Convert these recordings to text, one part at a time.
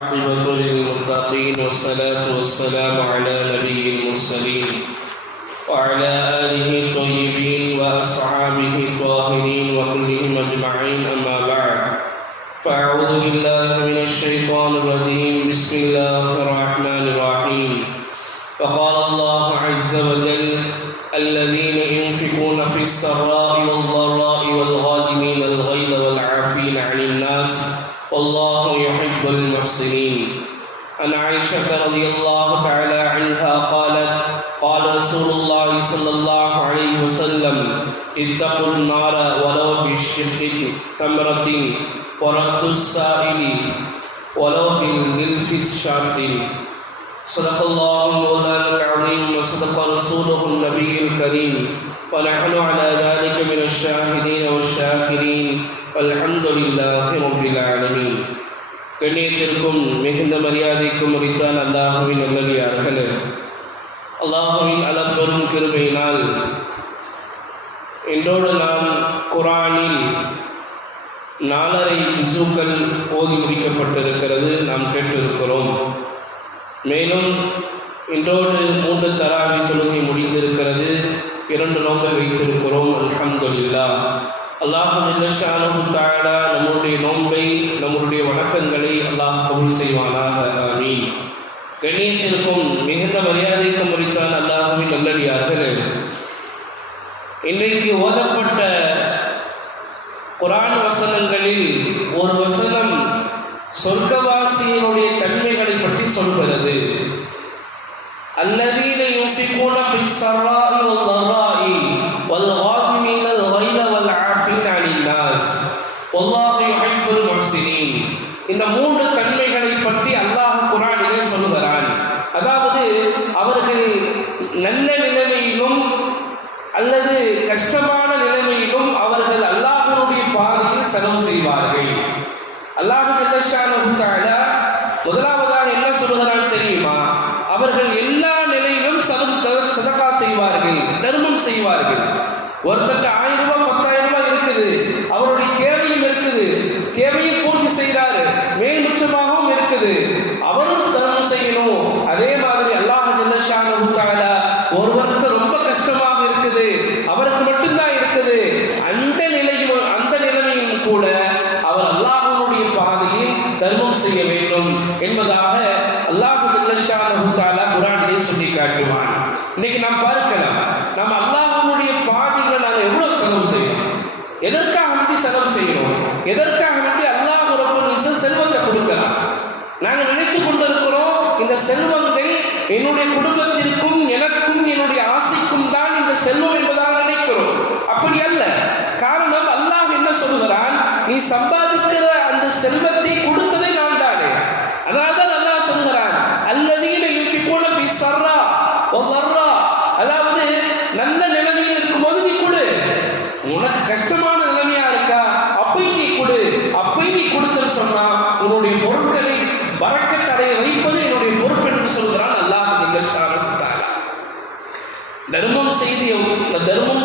عاقبة للمتقين والصلاة والسلام على نبي المرسلين وعلى آله الطيبين وأصحابه الطاهرين وكلهم أجمعين أما بعد فأعوذ بالله من الشيطان الرجيم بسم الله الرحمن الرحيم فقال الله عز وجل الذين ينفقون في السراء والضراء والغادمين الغيظ والعافين عن الناس والله يحب المحسنين. عن عائشة رضي الله تعالى عنها قالت قال رسول الله صلى الله عليه وسلم اتقوا النار ولو بشق تمرة ورد السائل ولو بالفشاق. صدق الله مولانا العظيم وصدق رسوله النبي الكريم ونحن على ذلك من الشاهدين والشاكرين والحمد لله رب العالمين. கண்ணியத்திற்கும் மிகுந்த மரியாதைக்கும் உரித்தான் அல்லாஹுவின் நல்லடியார்களே, அல்லாஹுவின் அளப்பெரும் கிருபையினால் இன்றோடு நாம் குர்ஆனில் 4.5 ஜுசுக்கள் ஓதி முடிக்கப்பட்டிருக்கிறது, நாம் கேட்டிருக்கிறோம். மேலும் இன்றோடு 3 தராவி தொழுகை முடிந்திருக்கிறது, 2 நோன்பை வைத்திருக்கிறோம். அல்ஹம்துலில்லாஹ். அல்லாஹ் ஜல்லஷானஹு தஆலா நம்முடைய நோன்பை நம்முடைய வணக்கங்களை அல்லாஹ் கபூல் செய்வானாக. ஆமீன். கண்ணியத்திற்கும் மிகுந்த மரியாதைக்கும் உரித்தான் அல்லாஹுவின் நல்லடியார்களே, இன்றைக்கு ஓதப்பட்ட குர்ஆன் வசனங்களில் ஒரு வசனம் சொர்க்கவாசியினுடைய தன்மைகளை பற்றி சொல்கிறது. அல்லதீன யுன்ஃபிகூன ஃபிஸ் ஸர்ராஇ வல் ضراء والغادمين الغيظ والعافين عن الناس والله يحب المحسنين. இந்த 3 தன்மைகளை பற்றி அல்லாஹ் குர்ஆனிலே சொல்கிறான். அதாவது அவர்கள் நல்ல நிலைமையிலும் அல்லது கஷ்டமான நிலைமையிலும் அவர்கள் அல்லாஹ்வுடைய பாதையில் செலவு செய்வார்கள். அல்லாஹ் ஜல்லஷானஹு தஆலா முதலாவதாக என்ன சொல்கிறான் தெரியுமா? அவர்கள் எல்லா நிலையிலும் சதகா செய்வார்கள், தர்மம் செய்வார்கள். ஒருத்தட்ட 1000 ரூபாய் 10,000 ரூபாய் இருக்குது, அவருடைய தேவையும் இருக்குது, தேவையை பூர்த்தி செய்கிறாரு, மேல்முச்சமாகவும் இருக்குது, அவரும் தர்மம் செய்யணும். அதே மாதிரி அல்லாஹ் ஜல்லஷானஹு தஆலா ஒருவருக்கு ரொம்ப கஷ்டமாக இருக்குது, அவருக்கு மட்டும்தான் இருக்குது, அந்த நிலைமையும் கூட அவர் அல்லாஹ்வுடைய பாதையில் தர்மம் செய்ய வேண்டும் என்பதாக அல்லாஹ் ஜல்லஷானஹு தஆலா குர்ஆனிலே சொல்லி காட்டுவான். இன்னைக்கு நாம் பார்க்கலாம், நாம் அல்லாஹ்வுடைய பாதையில நாங்கள் எவ்வளவு செலவு செய்யணும், எதற்காக வேண்டி செலவு செய்யணும், எதற்காக வேண்டி அல்லாஹ் ரப்பல் இஸ்ஸத் செல்வத்தை கொடுக்கிறான். நாங்கள் நினைச்சு கொண்டிருக்கிறோம் இந்த செல்வங்கள் என்னுடைய குடும்பத்திற்கும் எனக்கும் என்னுடைய ஆசைக்கும் தான் இந்த செல்வம் என்பதாக நினைக்கிறோம். அப்படி அல்ல. காரணம், அல்லாஹ் என்ன சொல்கிறான், நீ சம்பாதிக்கிற அந்த செல்வத்தை கொடுத்ததே நான் தானே. அதனால்தான் அல்லாஹ் சொல்கிறான் அல்லதீன யுன்ஃபிகூன ஃபிஸ் ஸர்ரா வல் ضراء. அதாவது நல்ல நிலைமையில் இருக்கும்போது நீ கொடு, உனக்கு கஷ்டமான நிலைமையா இருக்கா அப்பயும் நீ கொடு. அப்பயும் நீ கொடுத்தன்னு சொன்னா உன்னுடைய பொருட்களை பரக்கத் அடைய வைப்பது என்னுடைய பொறுப்பு என்று சொல்கிறான் அல்லாஹ் ஜல்லஷானஹு தஆலா. தர்மம்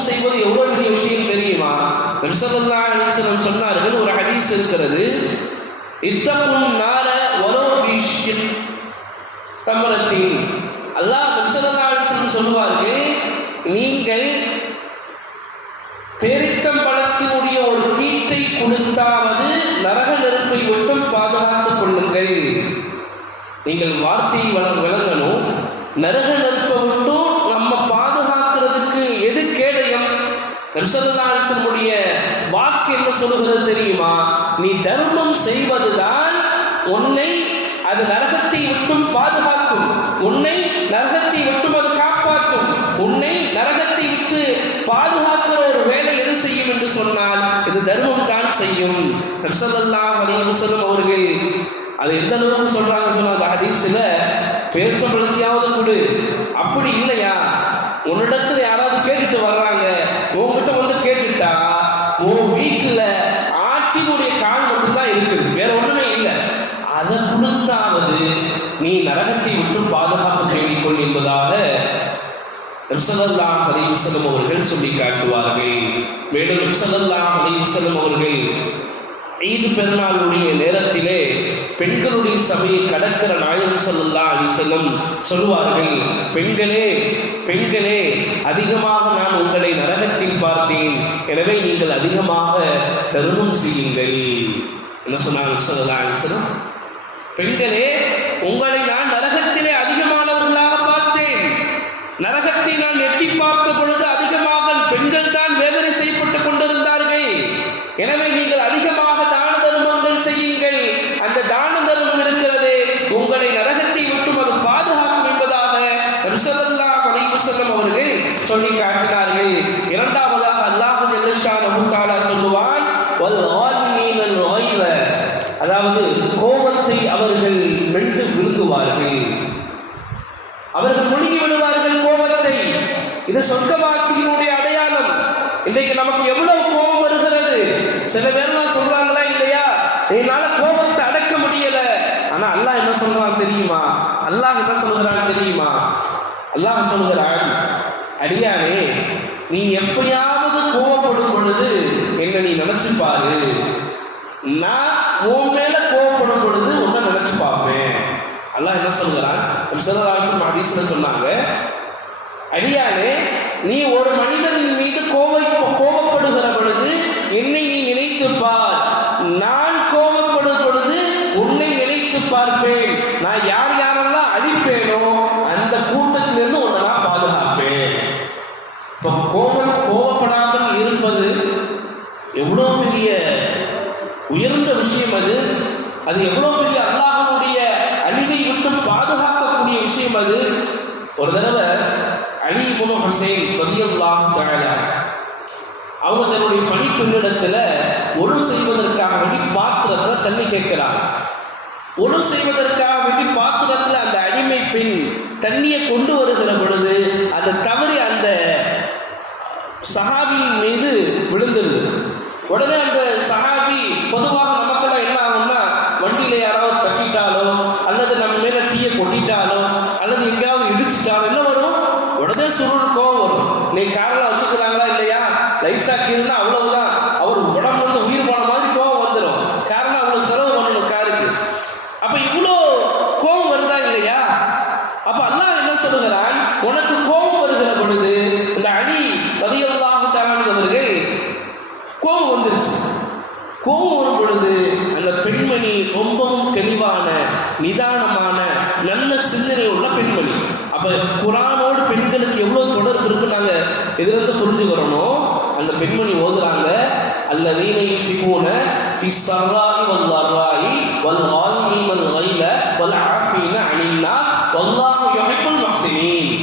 செய்வது எவ்வளவு பெரிய விஷயம் தெரியுமா? நபி ஸல்லல்லாஹு அலைஹி வஸல்லம் சொன்னார்கள், ஒரு ஹதீஸ் இருக்கிறது, இத்தகுன் நார வலோ பிஷிக் தம்ரத்தின். அல்லாஹ் நபி ஸல்லல்லாஹு அலைஹி வஸல்லம் சொல்வார்கள், நீங்கள் பேரித்தம்பழத்தினுடைய ஒரு கீற்றை கொடுத்தாவது நரக நெருப்பை விட்டும் பாதுகாத்துக் கொள்ளுங்கள். நீங்கள் வார்த்தையை விளங்கணும். நரக நெருப்பை விட்டும் நம்ம பாதுகாக்கிறதுக்கு எது கேடயம்? நபி ஸல்லல்லாஹு அலைஹி வஸல்லம் வாக்கு என்ன சொல்கிறது தெரியுமா? நீ தர்மம் செய்வதுதான் உன்னை அது நரகத்தை விட்டும் பாதுகாக்கும், உன்னை நரகத்தை விட்டும் அது காப்பாற்றும். உன்னை நரகத்தை விட்டு பாதுகாக்கிற ஒரு வேலை எது செய்யும் என்று சொன்னால் இது தர்மம் தான் செய்யும். நபி ஸல்லல்லாஹு அலைஹி வஸல்லம் அவர்கள் அது எந்த அளவுக்கு சொல்றாங்க சொன்னாங்க, ஹதீஸ்ல பேர்த்த பழச்சியாவது கொடு, அப்படி இல்லையா உன்னிடத்துல யாராவது கேட்டுட்டு வர்றாங்க, உங்ககிட்ட வந்து கேட்டுட்டா உன் வீட்டுல ஆட்டினுடைய கால் மட்டும்தான் இருக்குது, வேற ஒண்ணுமே இல்லை, அதை கொடுத்தாவது நீ நரகத்தை விட்டு பாதுகாப்பு தேடிக்கொள் என்பதாக நபி ஸல்லல்லாஹு அலைஹி வஸல்லம் அவர்கள் சொல்லி காட்டுவார்கள். மேலும் நபி ஸல்லல்லாஹு அலைஹி வஸல்லம் அவர்கள் ஈத் பெருநாளுடைய நேரத்திலே பெண்களுடைய சபையை கடக்கிற நாயகம் ஸல்லல்லாஹு அலைஹி வஸல்லம் சொல்வார்கள், பெண்களே பெண்களே அதிகமாக நான் உங்களை நரகத்தில் பார்த்தேன், எனவே நீங்கள் அதிகமாக தர்மம் செய்யுங்கள். என்ன சொன்னாங்க ஸல்லல்லாஹு அலைஹி வஸல்லம்? பெண்களே உங்களை நான் நரகத்திலே அதிகமானவர்களாக பார்த்தேன். நரகத்தை நான் எட்டி பார்த்த பொழுது அதிகமாக பெண்கள் தான் வேதனை செய்யப்பட்டுக் கொண்டிருந்தார்கள். எனவே நீங்கள் அதிகமாக தான தர்மங்கள் செய்யுங்கள். அந்த தான தர்மம் இருக்கிறதே உங்களை நரகத்தை விட்டும் அது பாதுகாக்கும் என்பதாக நபி ஸல்லல்லாஹு அலைஹி வஸல்லம் அவர்கள் சொல்லி காட்டினார்கள். இரண்டாவதாக அல்லாஹ் ஜல்ல ஷானஹு தஆலா சொல்லுவான், வல் காலிமீனல் கைத, அதாவது கோபத்தை அவர்கள் மென்று விழுங்குவார்கள், அவர்கள் முழுங்கி விடுவார்கள் கோபத்தை. இது சொர்க்கவாசியினுடைய அடையாளம். இன்றைக்கு நமக்கு எவ்வளவு கோபம் வருகிறது. சில பேர்லாம் சொல்றாங்களா இல்லையா, என்னால கோபத்தை அடக்க முடியல. ஆனா அல்லாஹ் என்ன சொல்றான் தெரியுமா? அல்லாஹ் என்ன சொல்கிறான் தெரியுமா? அல்லாஹ் சொல்கிறான், அடியானே நீ எப்பயாவது கோபப்படும் பொழுது என்ன நீ நினைச்சு பாரு, நான் உன் மேல கோபப்படும் பொழுது உன்னை நினைச்சு பார்ப்பேன். அல்லாஹ் என்ன சொல்கிறான்? ஹதீஸ்ல சொன்னாங்க, அடியானே நீ ஒரு மனிதனின் மீது கோபப்படுகிற பொழுது என்னை நீ நினைத்து பார், நான் கோபப்படும் பொழுது உன்னை நினைத்து பார்ப்பேன். நான் யார் யாரெல்லாம் அழிப்பேனோ அந்த கூட்டத்திலிருந்து உன்னை நான் பாதுகாப்பேன். இப்போ கோபப்படாமல் இருப்பது எவ்வளோ பெரிய உயர்ந்த விஷயம். அது எவ்வளோ பெரிய அல்லாஹ்வுடைய அழிவை விட்டு பாதுகாக்கக்கூடிய விஷயம். அது ஒரு தடவை அலி இப்னு ஹுசைன் ரலியல்லாஹு தஆலா அவங்க தன்னுடைய பணிப்பெண்ணிடத்துல ஒழு செய்வதற்காக வேண்டி பாத்திரத்தில் தண்ணி கேட்கிறார். ஒழு செய்வதற்காக வேண்டி பாத்திரத்தில் அந்த அடிமை பெண் தண்ணியை கொண்டு வருகிற பொழுது அதை தவறி அந்த சஹாபியின் மீது விழுந்துருது. உடனே அந்த சஹாபி, பொதுவாக நமக்கெல்லாம் என்ன ஆகும்னா, வண்டியில யாராவது தட்டிட்டாலோ அல்லது நம்ம மேல டீயை கொட்டிட்டாலோ அல்லது எங்கேயாவது இடிச்சுட்டாலோ என்ன வரும்? உடனே சுருள் கோவம் வரும். நீ காரில் வச்சுக்கிறாங்களா இல்லையா, லைட்டா கீழ்னா அவ்வளவுதான், அவர் உடம்பு வந்து உயிர் போன மாதிரி கோவம் வந்துடும். காரணம் அவ்வளவு செலவு பண்ணணும் காருக்கு. அப்ப இவ்வளோ கோவம் வருதா இல்லையா? அப்ப அல்லாஹ் என்ன சொல்லுகிறான், உனக்கு கோபம் வருகிற பொழுது இந்த அலி ரலியல்லாஹு தஆலா அவர்கள் கோபம் வந்துருச்சு. கோபம் வரும் பொழுது அந்த பெண்மணி ரொம்பவும் தெளிவான நிதானமான நல்ல சிந்தனை உள்ள பெண்மணி. அப்ப குர்ஆனோடு பெண்களுக்கு எவ்வளவு தொடர்பு இருக்கு நாங்க எதிர்த்து புரிஞ்சுக்கிறோம். அந்த பெண்மணி ஓதுறாங்க, அல்லதீன யுஃபிகூன ஃபிஸ் ஸர்ராஇ வல் ضراஇ வல் காலிமீனல் கைத வல் ஆஃபீன அனின் நாஸ் வல்லாஹு யுஹிப்புல் முஹ்சினீன்.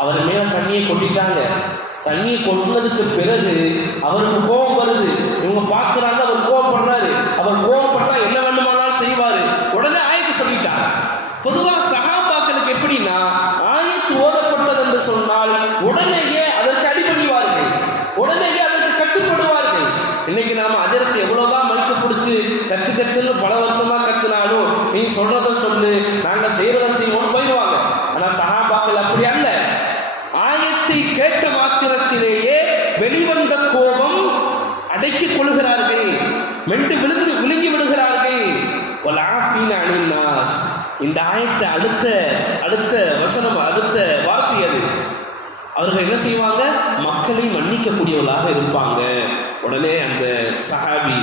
அவர் மேல தண்ணியை கொட்டிட்டாங்க. தண்ணியை கொட்டினதுக்கு பிறகு அவருக்கு கோபம் வருது. இவங்க பார்க்கிறாங்க, அவர் கோபப்படுறாரு. அவர் கோபப்பட்டா என்ன வேண்டுமானாலும் செய்வாரு. உடனே ஆயத்து சொல்லிட்டார். பொதுவாக சஹாபாக்களுக்கு எப்படின்னா, ஆயத்து ஓதப்பட்டது என்று சொன்னால் உடனேயே அதற்கு அடிபணிவார்கள், உடனேயே அதற்கு கட்டுப்படுவார்கள். இன்னைக்கு நாம அதற்கு எவ்வளவுதான் மறுக்க பிடிச்சி கத்துன்னு பல வருஷமா கத்துனாலும் நீ சொல்றத சொல்லு, நாங்க செய்யறத செய்வோம் போயிடுவாங்க. ஆனா சஹாபாக்கள் அப்படி அல்ல. ஆயத்தை கேட்ட மாத்திரத்திலேயே வெளிவந்த கோபம் அடக்கிக் கொள்கிறார்கள், மென்று விழுங்கி விடுகிறார்கள். இந்த ஆயத்தை அடுத்த வசனம், அடுத்த வார்த்தை அது. அவர்கள் என்ன செய்வாங்க, மக்களை மன்னிக்கக்கூடியவர்களாக இருப்பாங்க. உடனே அந்த சஹாபி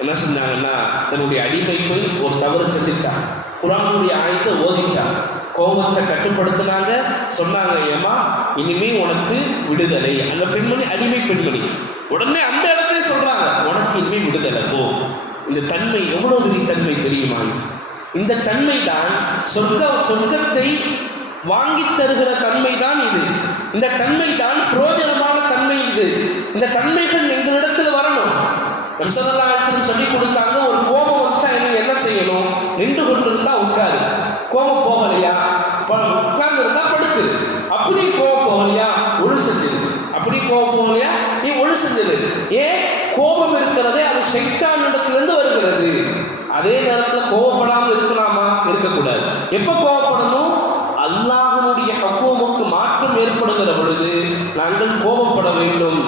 என்ன சொன்னாங்கன்னா, தன்னுடைய அடிமை போய் ஒரு தவறு செஞ்சுட்டான், குர்ஆனுடைய ஆயத்தை ஓதிட்டான், கோபத்தை கட்டுப்படுத்தினாங்க. சொன்னாங்க, ஏமா இனிமே உனக்கு விடுதலை. அந்த பெண்மணி அடிமை பெண்மணி. உடனே அந்த இடத்துல சொல்றாங்க, உனக்கு இனிமே விடுதலை போ. இந்த தன்மை எவ்வளவு பெரிய தன்மை தெரியுமா? இந்த தன்மை தான் சொர்க்கத்தை வாங்கி தருகிற தன்மை தான் இது. இந்த தன்மை தான் பிரயோஜனமான தன்மை இது. இந்த தன்மைகள் எங்களிடத்தில் வரணும். நபி ஸல்லல்லாஹு அலைஹி வஸல்லம் சொல்லி கொடுத்தாங்க, ஒரு கோபம் வச்சா நீங்க என்ன செய்யணும்? நின்று கொண்டிருந்தா உட்காரு. கோபம் போகலையா உட்கார்ந்து இருந்தா படுத்து. அப்படி கோபம் போகலையா ஒழு செஞ்சிரு. அப்படி கோபம் போகலையா நீ ஒழு செஞ்சிரு. ஏன்? கோபம் இருக்கிறதே அது ஷைத்தானிடத்திலிருந்து வருகிறது. அதே நேரத்தில் கோபப்படாமல் இருக்கலாமா? இருக்கக்கூடாது. எப்ப கோபப்படணும்? அல்லாஹ்வுடைய ஹுக்குமுக்கு மாற்றம் ஏற்படுகிற பொழுது நாங்கள் கோபப்பட வேண்டும்.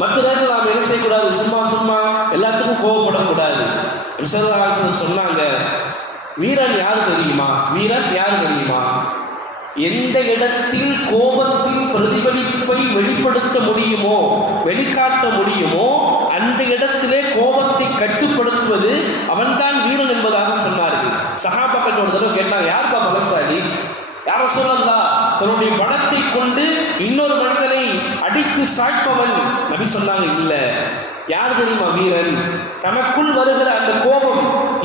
மற்ற நேரத்தில் நாம் என்ன செய்யக்கூடாது? சும்மா எல்லாத்துக்கும் கோபப்படக்கூடாது. சொன்னாங்க, வீரன் யாரு தெரியுமா? வீரன் யாரு தெரியுமா? எந்த இடத்தில் கோபத்தின் பிரதிபலிப்பை வெளிப்படுத்த முடியுமோ, வெளிக்காட்ட முடியுமோ, அந்த இடத்திலே கோபத்தை கட்டுப்படுத்துவது அவன்தான் வீரன் என்பதாக சொன்னார்கள். சஹாபாக்கள் ஒரு தடவை கேட்டாங்க, யாருப்பா பலசாலி? யார சொல்லலாம்? தன்னுடைய பலத்தை கொண்டு இன்னொரு மனிதனை அடித்து சாய்ப்பவன். நபி சொன்னாங்க, இல்ல. யார் தெரியுமா வீரன்? தனக்குள் வருகிற அந்த கோபம்,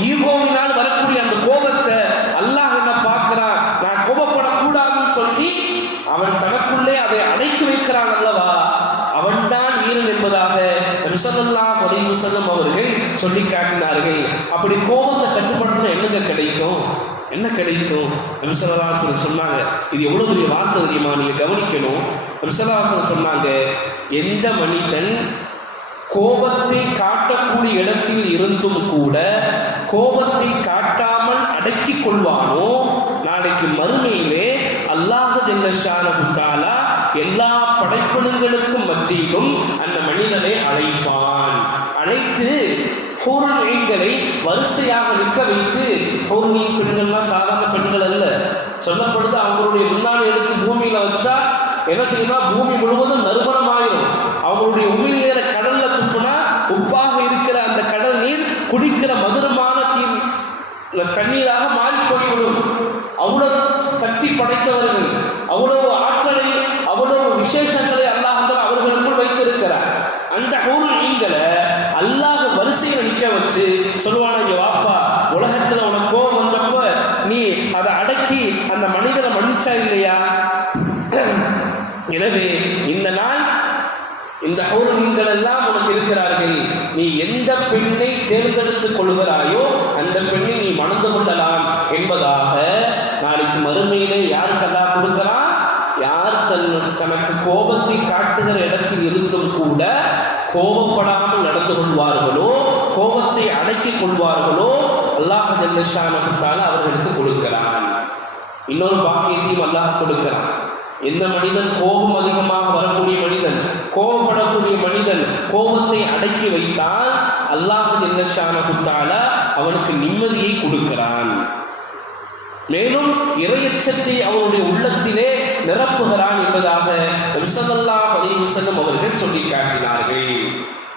ஈகோவினால் வரக்கூடிய அந்த கோபத்தை அல்லாஹ் என்ன பார்க்கிறான், நான் கோபப்படக்கூடாதுன்னு சொல்லி அவன் தனக்குள்ளே அதை அடைக்கி வைக்கிறான் அல்லவா, அவன்தான் வீரன் என்பதாக நபி ஸல்லல்லாஹு அலைஹி வஸல்லம் அவர்கள் சொல்லி காட்டினார்கள். அப்படி கோபத்தை கட்டுப்படுத்தினா என்னங்க கிடைக்கும்? என்ன கிடைக்கும்? நபி ஸல்லல்லாஹு அலைஹி வஸல்லம் சொன்னாங்க, இது எவ்வளவு பெரிய வார்த்தை தெரியுமா, நீங்க கவனிக்கணும். நபி ஸல்லல்லாஹு அலைஹி வஸல்லம் சொன்னாங்க, எந்த மனிதன் கோபத்தை காட்டக்கூடிய இடத்தில் இருந்தும் கூட கோபத்தை காட்டாமல் அடக்கிக் கொள்வானோ, நாளைக்கு மறுமையிலே அல்லாஹ் ஜல்ல ஷானஹு தஆலா எல்லா படைப்பினங்களுக்கும் மத்தியிலும் அந்த மனிதனை அழைப்பான். அழைத்து ஹூருல் ஈன்களை வரிசையாக நிற்க வைத்து, ஹூருல் ஈன் பெண்கள்லாம் சாதாரண பெண்கள் அல்ல, சொல்லப்படுது அவங்களுடைய முன்னாடி எடுத்து பூமியில வச்சா என்ன செய்யணும், பூமி முழுவதும் நறுமணமாயிரும். அவங்களுடைய உமிழ் நீரை கடல்ல துப்புனா உப்பாக இருக்கிற அந்த கடல் நீர் குடிக்கிற மதுரமான தண்ணீராக மாறி போய்விடும். அவ்வளவு சக்தி படைத்தவர்கள், அவ்வளவு ஆற்றலை, அவ்வளவு விசேஷங்களை அல்லாஹ் அவர்களுக்குள் வைத்திருக்கிறார். அந்த ஹூருல் ஈன்களை அல்லாஹ் வரிசையில் நிற்க வச்சு சொல்லுவான, இங்க வாப்பா, உலகத்துல உனக்கு கோபம் வந்தப்ப நீ அதை அடக்கி அந்த மனிதனை மன்னிச்சா இல்லையா? எனவே இந்த நாள் இந்த ஹூருல் ஈன்கள் எல்லாம் உனக்கு இருக்கிறார்கள். நீ எந்த பெண்ணை தேர்ந்தெடுத்துக் கொள்கிறாயோ அந்த பெண்ணை நீ மணந்து கொள்ளலாம் என்பதாக நாளைக்கு மறுமையிலே யாருக்கு அல்லாஹ் கொடுக்கிறான்? யார் தனக்கு கோபத்தை காட்டுகிற இடத்தில் இருந்தும் கூட கோபப்படாமல் நடந்து கொள்வார்களோ, கோபத்தை அடக்கிக் கொள்வார்களோ, அல்லாஹ் ஜல்ல ஷானஹு தஆலா அவர்களுக்கு கொடுக்கிறான். இன்னொரு பாக்கியத்தையும் அல்லாஹ் கொடுக்கிறான். எந்த மனிதன் கோபம் அதிகமாக வரக்கூடிய மனிதன், கோபப்படக்கூடிய மனிதன் கோபத்தை அடக்கி வைத்தால் அல்லாஹ் ஜல்ல ஷானஹு தஆலா அவனுக்கு நிம்மதியை கொடுக்கிறான். மேலும் இறையச்சத்தை அவனுடைய உள்ளத்திலே நிரப்புகிறான் என்பதாக நபி ஸல்லல்லாஹு அலைஹி வஸல்லம் அவர்கள் சொல்லி காட்டினார்கள்.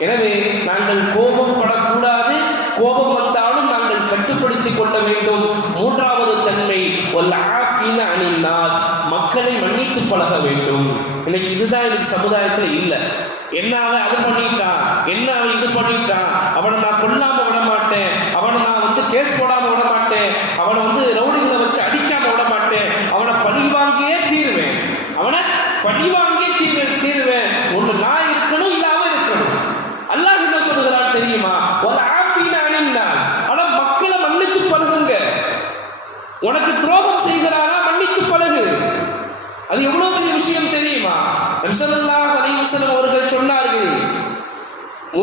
எனவே நாங்கள் கோபப்படக்கூடாது, கோபம் வந்தாலும் நாங்கள் கட்டுப்படுத்திக் கொள்ள வேண்டும். மூன்றாவது தன்மை, வல் ஆஃபீன அனின் நாஸ், மக்களை மன்னித்து பழக வேண்டும். இன்னைக்கு இதுதான் இன்னைக்கு சமுதாயத்துல இல்லை. என்ன அவன் அது பண்ணிட்டான், என்ன அவன் இது பண்ணிட்டான், அவனை நான் கொல்லாம விட மாட்டேன், அவனை நான் கேஸ் போடாம விட மாட்டேன், அவனை ரவுடிகளை வச்சு அடிக்காம விட மாட்டேன், அவனை பழி வாங்கியே தீருவேன், அவனை பழி வாங்கியே தீருவேன். ஒன்று நான் இருக்கணும், இல்ல அவன் இருக்கணும். அல்லாஹ் என்ன சொல்லுகிறான் தெரியுமா? ஒரு ஆஃபீன அனின் நாஸ், ஆனா மக்களை மன்னிச்சு பழகுங்க. உனக்கு துரோகம் செய்கிறானா மன்னித்து பழகு. அது எவ்வளவு பெரிய விஷயம் தெரியுமா? நபி ஸல்லல்லாஹு அலைஹி வஸல்லம் அவர்கள் சொன்னார்கள்,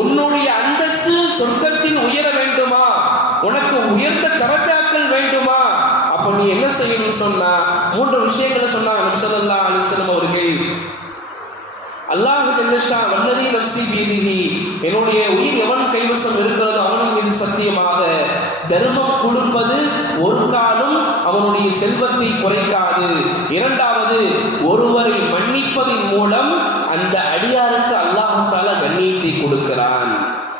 உன்னுடைய அந்தஸ்து சொர்க்கத்தில் உயர வேண்டுமா, உனக்கு உயர்ந்த தரஜாக்கள் வேண்டுமா, அப்ப நீ என்ன செய்யணும்னு சொன்னா 3 விஷயங்களை சொன்னாங்க நபி ஸல்லல்லாஹு அலைஹி வஸல்லம் அவர்கள். அல்லாஹ் ஜல்ல ஷானஹு வல்லதி நஃப்ஸி பியதிஹி, என்னுடைய உயிர் எவன் கைவசம் இருக்கிறதோ அவனின் மீது சத்தியமாக, தர்மம் கொடுப்பது ஒரு காலம் அவனுடைய செல்வத்தை குறைக்காது. இரண்டாவது, ஒருவரை மன்னிப்பதின் மூலம் அந்த அடியாருக்கு அல்லாஹ் தஆலா கண்ணியத்தை கொடுக்கிறான்.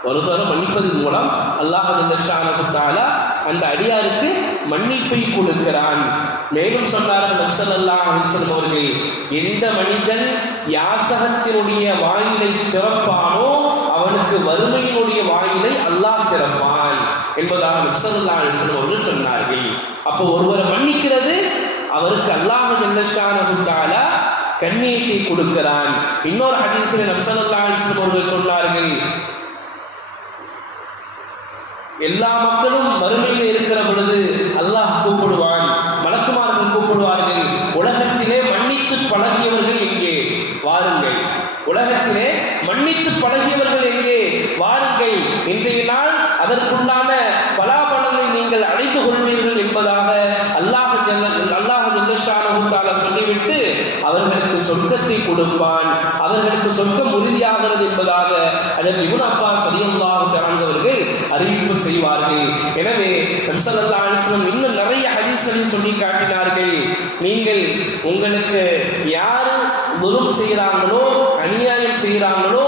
ஒருவரை மன்னிப்பதன் மூலம் அல்லாஹ் ஜல்ல ஷானஹு தஆலா அந்த அடியாருக்கு மன்னிப்பை கொடுக்கிறான். மேலும் சொன்னார்கள் நபி ஸல்லல்லாஹு அலைஹி வஸல்லம் அவர்கள், எந்த மனிதன் யாசகத்தினுடைய வாயிலை திறப்பானோ அவனுக்கு வறுமையினுடைய வாயிலை அல்லாஹ் திறப்பான் என்பதாக நபி ஸல்லல்லாஹு அலைஹி வஸல்லம் அவர்கள் சொன்னார்கள். அப்போ ஒருவரை மன்னிக்கிறது அவருக்கு அல்லாஹ் ஜல்ல ஷானஹு தஆலா கண்ணியத்தை கொடுக்கிறான். இன்னொரு ஹதீஸில் நபி ஸல்லல்லாஹு அலைஹி வஸல்லம் அவர்கள் சொன்னார்கள், எல்லா மக்களும் மறுமையில் இருக்கிற பொழுது அல்லாஹ் கூப்பிடுவான், மலக்குமார்கள் கூப்பிடுவார்கள், உலகத்திலே மன்னித்து பழகியவர்கள் எங்கே வாருங்கள், உலகத்திலே மன்னித்து பழகியவர்கள் எங்கே வாருங்கள், இன்றைய நாள் அதற்குண்டான பலாபலனை நீங்கள் அடைந்து கொள்வீர்கள் என்பதாக அல்லாஹ் ஜல்ல ஷானஹு தஆலா சொல்லிவிட்டு அவர்களுக்கு சொர்க்கத்தை கொடுப்பான், அவர்களுக்கு சொர்க்கம் உறுதியாகிறது என்பதாக அதற்கு இப்னு அப்பாஸ் ரலியல்லாஹு தஆலா அவர்கள் அறிவிப்பு செய்வார்கள். எனவே நபி ஸல்லல்லாஹு அலைஹி வஸல்லம் இன்னும் நிறைய ஹதீஸ்களில் சொல்லி காட்டினார்கள், நீங்கள் உங்களுக்கு யாரு துல்ம் செய்கிறாங்களோ, அநியாயம் செய்கிறாங்களோ